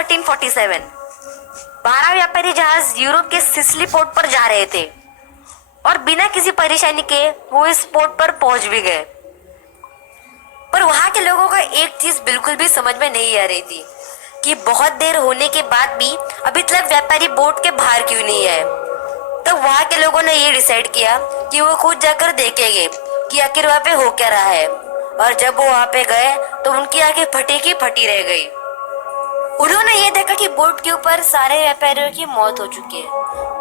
1347 12 व्यापारी जहाज यूरोप के सिसिली पोर्ट पर जा रहे थे और बिना किसी परेशानी के वो इस पोर्ट पर पहुंच भी गए। पर वहां के लोगों को एक चीज बिल्कुल भी समझ में नहीं आ रही थी कि बहुत देर होने के बाद भी अभी तक व्यापारी बोट के बाहर क्यों नहीं आए। तो वहां के लोगों ने ये डिसाइड किया कि वो खुद जाकर देखेंगे कि आखिर वहां पे हो क्या रहा है। और जब वो वहां पे गए तो उनकी आंखें फटी की फटी रह गई। उन्होंने ये देखा कि बोट के ऊपर सारे व्यापारियों की मौत हो चुकी है।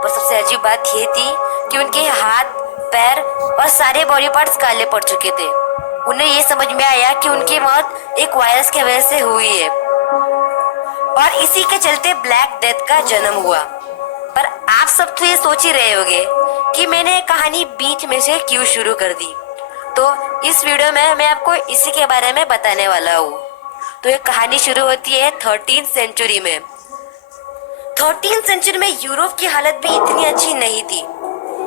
पर सबसे अजीब बात ये थी कि उनके हाथ, पैर और सारे बॉडी पार्ट्स काले पड़ चुके थे। उन्हें ये समझ में आया कि उनकी मौत एक वायरस की वजह से हुई है और इसी के चलते ब्लैक डेथ का जन्म हुआ। पर आप सब तो ये सोच ही रहे होंगे कि मैंने कहानी बीच में से क्यों शुरू कर दी। तो इस वीडियो में मैं आपको इसी के बारे में बताने वाला हूँ। तो ये कहानी शुरू होती है 13th सेंचुरी में। 13th सेंचुरी में यूरोप की हालत भी इतनी अच्छी नहीं थी।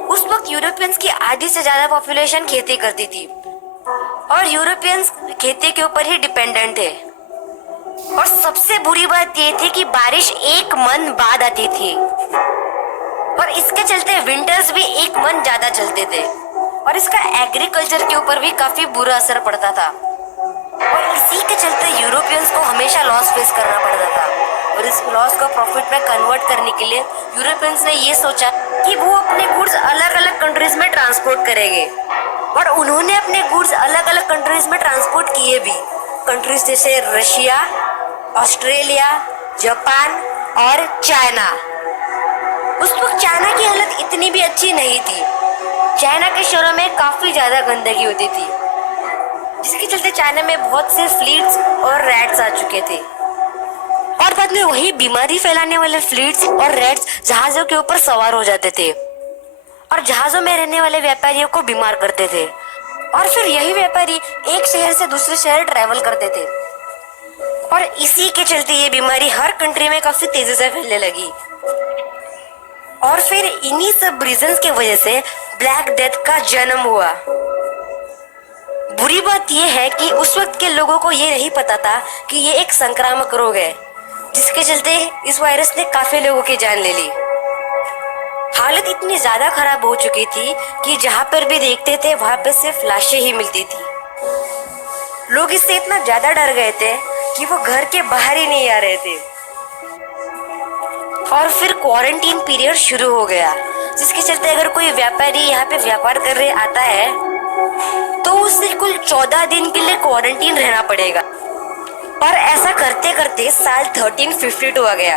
उस वक्त यूरोपियंस की आधी से ज्यादा पॉपुलेशन खेती करती थी और यूरोपियंस खेती के ऊपर ही डिपेंडेंट थे। और सबसे बुरी बात ये थी कि बारिश एक मन बाद आती थी और इसके चलते विंटर्स भी एक मन ज्यादा चलते थे और इसका एग्रीकल्चर के ऊपर भी काफी बुरा असर पड़ता था। और इसी के चलते यूरोपियंस को हमेशा लॉस फेस करना पड़ता था और इस लॉस को प्रॉफिट में कन्वर्ट करने के लिए यूरोपियंस ने ये सोचा कि वो अपने गुड्स अलग अलग कंट्रीज में ट्रांसपोर्ट करेंगे। और उन्होंने अपने गुड्स अलग अलग कंट्रीज में ट्रांसपोर्ट किए भी। कंट्रीज जैसे रशिया, ऑस्ट्रेलिया, जापान और चाइना। उस वक्त चाइना की हालत इतनी भी अच्छी नहीं थी। चाइना के शहरों में काफी ज्यादा गंदगी होती थी जिसके चलते चाइना में बहुत से फ्लीट्स और रैट्स आ चुके थे। और बाद में वही बीमारी फैलाने वाले फ्लीट्स और रैट्स जहाजों के ऊपर सवार हो जाते थे और जहाजों में रहने वाले व्यापारियों को बीमार करते थे। और फिर यही व्यापारी एक शहर से दूसरे शहर ट्रेवल करते थे और इसी के चलते ये बीमारी हर कंट्री में काफी तेजी से फैलने लगी। और फिर इन्हीं सब रीजंस की वजह से ब्लैक डेथ का जन्म हुआ। बुरी बात यह है कि उस वक्त के लोगों को ये नहीं पता था कि ये एक संक्रामक रोग है जिसके चलते इस वायरस ने काफी लोगों की जान ले ली। हालत इतनी ज्यादा खराब हो चुकी थी कि जहां पर भी देखते थे वहां पे सिर्फ लाशें ही मिलती थी। लोग इससे इतना ज्यादा डर गए थे कि वो घर के बाहर ही नहीं आ रहे थे। और फिर क्वारंटीन पीरियड शुरू हो गया जिसके चलते अगर कोई व्यापारी यहाँ पे व्यापार कर रहे आता है तो उसे कुल 14 दिन के लिए क्वारंटीन रहना पड़ेगा। और ऐसा करते करते साल 1352 आ गया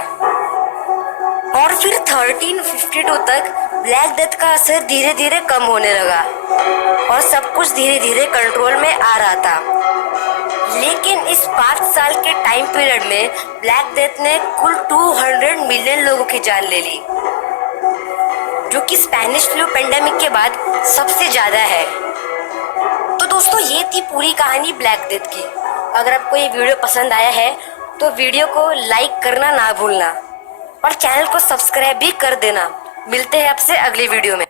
और फिर 1352 तक ब्लैक डेथ का असर धीरे धीरे कम होने लगा और सब कुछ धीरे धीरे कंट्रोल में आ रहा था। लेकिन इस 5 साल के टाइम पीरियड में ब्लैक डेथ ने कुल 200 मिलियन लोगों की जान ले ली जो कि स्पेनिश फ्लू पेंडेमिक के बाद सबसे ज्यादा है। तो दोस्तों ये थी पूरी कहानी ब्लैक डेथ की। अगर आपको ये वीडियो पसंद आया है तो वीडियो को लाइक करना ना भूलना और चैनल को सब्सक्राइब भी कर देना। मिलते हैं आपसे अगली वीडियो में।